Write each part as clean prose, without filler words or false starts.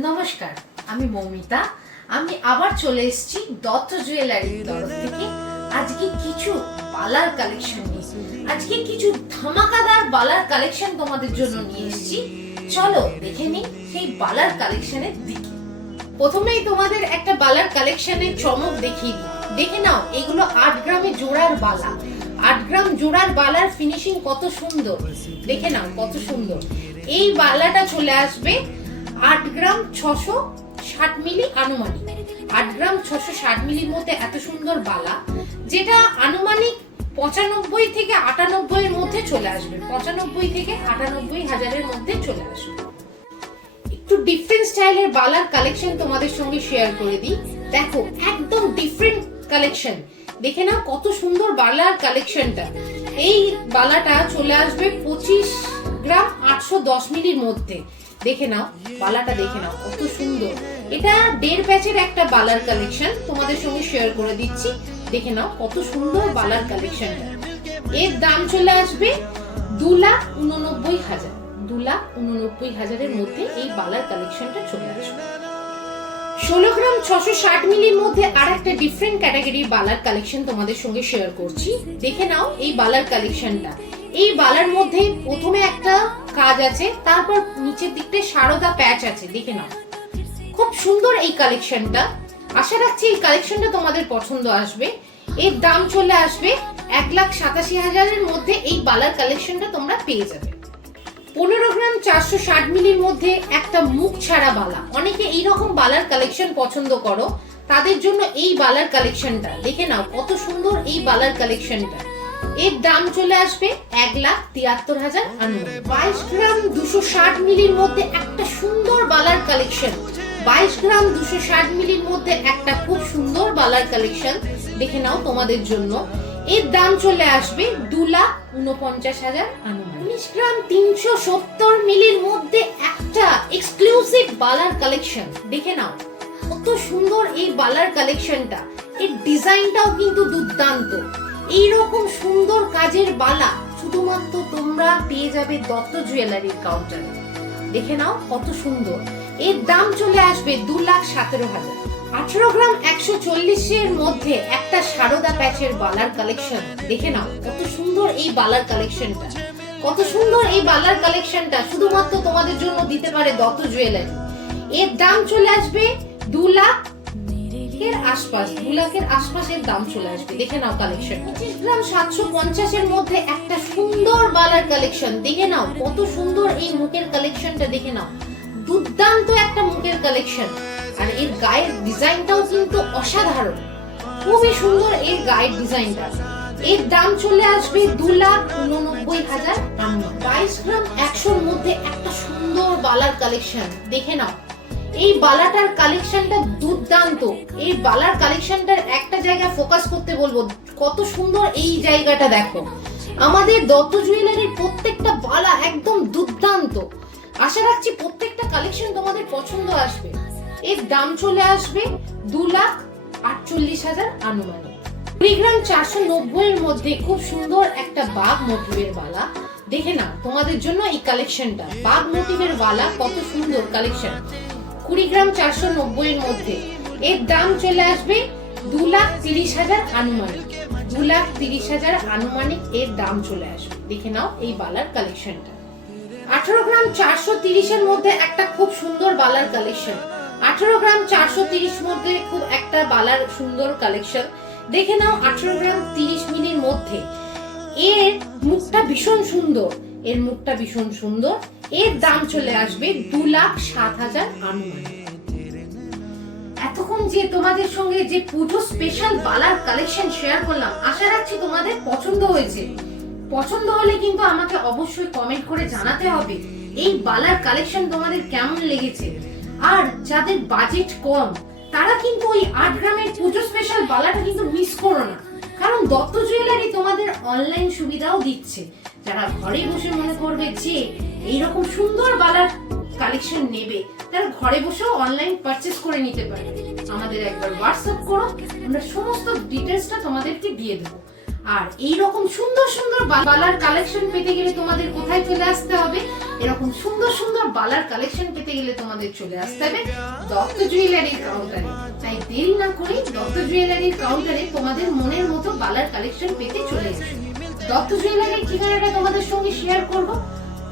নমস্কার, আমি মৌমিতা। আমি আবার চলে এসেছি দত্ত জুয়েলারির তরফ থেকে। আজকে কিছু বালার কালেকশন নিয়ে, আজকে কিছু ধামাকাদার বালার কালেকশন তোমাদের জন্য নিয়ে এসেছি। চলো দেখে নিই সেই বালার কালেকশনের দিকে। প্রথমেই তোমাদের একটা বালার কালেকশনের চমক দেখিয়ে দিই। দেখে নাও, এগুলো 8 গ্রামে জোড়ার বালা। 8 গ্রাম জোড়ার বালার ফিনিশিং কত সুন্দর, দেখে নাও কত সুন্দর। এই বালাটা চলে আসবে 8 গ্রাম 660 মিলি আনুমানিক। 8 গ্রাম 660 মিলির মধ্যে এত সুন্দর বালা, যেটা আনুমানিক 95 থেকে 98 এর মধ্যে চলে আসবে। 95 থেকে 98 হাজারের মধ্যে চলে আসবে। একটু ডিফারেন্ট স্টাইলের বালার কালেকশন তোমাদের সঙ্গে শেয়ার করে দিই। দেখো, একদম ডিফারেন্ট কালেকশন। দেখে নাও কত সুন্দর বালার কালেকশনটা। এই বালাটা চলে আসবে 25 গ্রাম 810 মিলির মধ্যে। দেখে নাও বালাটা, দেখে নাও কত সুন্দর। এটা 1.5 প্যাচের একটা বালার কালেকশন তোমাদের সঙ্গে শেয়ার করে দিচ্ছি। দেখে নাও কত সুন্দর বালার কালেকশনটা। এর দাম চলে আসবে 2,89,000। 2,89,000-এর মধ্যে এই বালার কালেকশনটা চলে আসবে। 16 গ্রাম 660 মিলির মধ্যে আর একটা ডিফারেন্ট ক্যাটাগরির বালার কালেকশন তোমাদের সঙ্গে শেয়ার করছি। দেখে নাও এই বালার কালেকশনটা। এই বালার মধ্যে প্রথমে একটা কাজ আছে, তারপর নিচের দিকটা সারদা প্যাচ আছে। দেখে নাও খুব সুন্দর এই কালেকশনটা। আশা রাখছি এই কালেকশনটা তোমাদের পছন্দ আসবে। এর দাম চলে আসবে 1,87,000-এর মধ্যে। এই বালার কালেকশনটা তোমরা পেয়ে যাবে। 15 গ্রাম 460 মিলির মধ্যে একটা মুখ ছাড়া বালা। অনেকে এইরকম বালার কালেকশন পছন্দ করো, তাদের জন্য এই বালার কালেকশনটা। দেখে নাও কত সুন্দর এই বালার কালেকশনটা। এর দাম চলে আসবে 1,73,000 আনুমানিক। 22 গ্রাম 260 মিলির মধ্যে একটা সুন্দর বালার কালেকশন। 22 গ্রাম 260 মিলির মধ্যে একটা খুব সুন্দর বালার কালেকশন। দেখে নাও তোমাদের জন্য। এর দাম চলে আসবে 2,49,000 আনুমানিক। 19 গ্রাম 370 মিলির মধ্যে একটা এক্সক্লুসিভ বালার কালেকশন। দেখে নাও কত সুন্দর এই বালার কালেকশনটা। এর ডিজাইনটাও কিন্তু দুর্দান্ত। এইরকম সুন্দর কাজের বালা শুধুমাত্র তোমরা পেয়ে যাবে দত্ত জুয়েলারির কাউন্টারে। দেখে নাও কত সুন্দর। এর দাম চলে আসবে 2,17,000। 18 গ্রাম 140-এর মধ্যে একটা সারদা প্যাচের বালার কালেকশন। দেখে নাও কত সুন্দর এই বালার কালেকশনটা। কত সুন্দর এই বালার কালেকশনটা শুধুমাত্র তোমাদের জন্য দিতে পারে দত্ত জুয়েলারি। এর দাম চলে আসবে 2 লাখ এর আশপাশ। 2 লাখের আশপাশের দাম চলে আসবে। দেখে নাও কালেকশন। 25 গ্রাম 750-এর মধ্যে একটা সুন্দর বালার কালেকশন। দেখে নাও কত সুন্দর এই মুখের কালেকশনটা। দেখে নাও দুর্দান্ত একটা মুখের কালেকশন। আর এর গায়ের ডিজাইনটাও কিন্তু অসাধারণ, খুবই সুন্দর এর গায়ের ডিজাইনটা। এর দাম চলে আসবে 2,89,000 আনুমানিক। 22 গ্রাম 100-এর মধ্যে একটা সুন্দর বালার কালেকশন। দেখে নাও এই বালাটার কালেকশনটা দুর্দান্ত। এই বালার কালেকশনটার একটা জায়গা ফোকাস করতে বলবো, কত সুন্দর এই জায়গাটা দেখো। আমাদের দত্ত জুয়েলারির প্রত্যেকটা বালা একদম দুর্দান্ত। আশা রাখছি প্রত্যেকটা কালেকশন তোমাদের পছন্দ আসবে। এর দাম চলে আসবে 2,48,000 আনুমানিক। 20 গ্রাম 490-এর মধ্যে খুব সুন্দর একটা বাঘ মোটিভের বালা। দেখে নাও তোমাদের জন্য এই কালেকশনটা। বাঘ মোটিভের বালা কত সুন্দর কালেকশন। 20 গ্রাম 490-এর মধ্যে এর দাম চলে আসবে 2,30,000 আনুমানিক। 2,30,000 আনুমানিক এর দাম চলে আসবে। দেখে নাও এই বালার কালেকশনটা। 18 গ্রাম 430-এর মধ্যে একটা খুব সুন্দর বালার কালেকশন। 18 গ্রাম 430 মধ্যে খুব একটা বালার সুন্দর কালেকশন। দেখে নাও 18 গ্রাম 30 মিলির মধ্যে এর মুখটা ভীষণ সুন্দর। এর মুখটা ভীষণ সুন্দর। এর দাম চলে আসবে 2,07,000 আনুমানিক। এতক্ষণ যে তোমাদের সঙ্গে যে পুজো স্পেশাল বালার কালেকশন শেয়ার করলাম, আশা রাখছি তোমাদের পছন্দ হয়েছে। পছন্দ হলে কিন্তু আমাকে অবশ্যই কমেন্ট করে জানাতে হবে এই বালার কালেকশন তোমাদের কেমন লেগেছে। আর যাদের বাজেট কম, তারা কিন্তু ওই 8 গ্রামের পুজো স্পেশাল বালাটা কিন্তু মিস করো না, কারণ দত্ত জুয়েলারি তোমাদের অনলাইন সুবিধাও দিচ্ছে। যারা ঘরে বসে মনে করবে যে এইরকম সুন্দর বালার কালেকশন নেবে, তারা ঘরে বসেও অনলাইন পারচেজ করে নিতে পারে। আমাদের একবার হোয়াটসঅ্যাপ করো, আমরা সমস্ত ডিটেইলসটা তোমাদেরকে দিয়ে দেবো। আর এই রকম সুন্দর সুন্দর বালার কালেকশন পেতে গেলে তোমাদের কোথায় চলে আসতে হবে? এরকম সুন্দর সুন্দর বালার কালেকশন পেতে গেলে তোমাদের চলে আসতে হবে দত্ত জুয়েলারির কাউন্টারে। তাই দেরি না করে দত্ত জুয়েলারির কাউন্টারে তোমাদের মনের মতো বালার কালেকশন পেতে চলে এসো। দত্ত জুয়েলারির ঠিকানাটা তোমাদের সঙ্গে শেয়ার করব।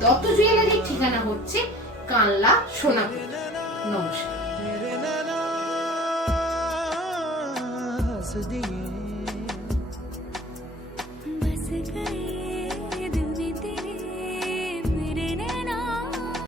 দত্ত জুয়েলারির ঠিকানা হচ্ছে কানলা সোনাপুর। নমস্কার।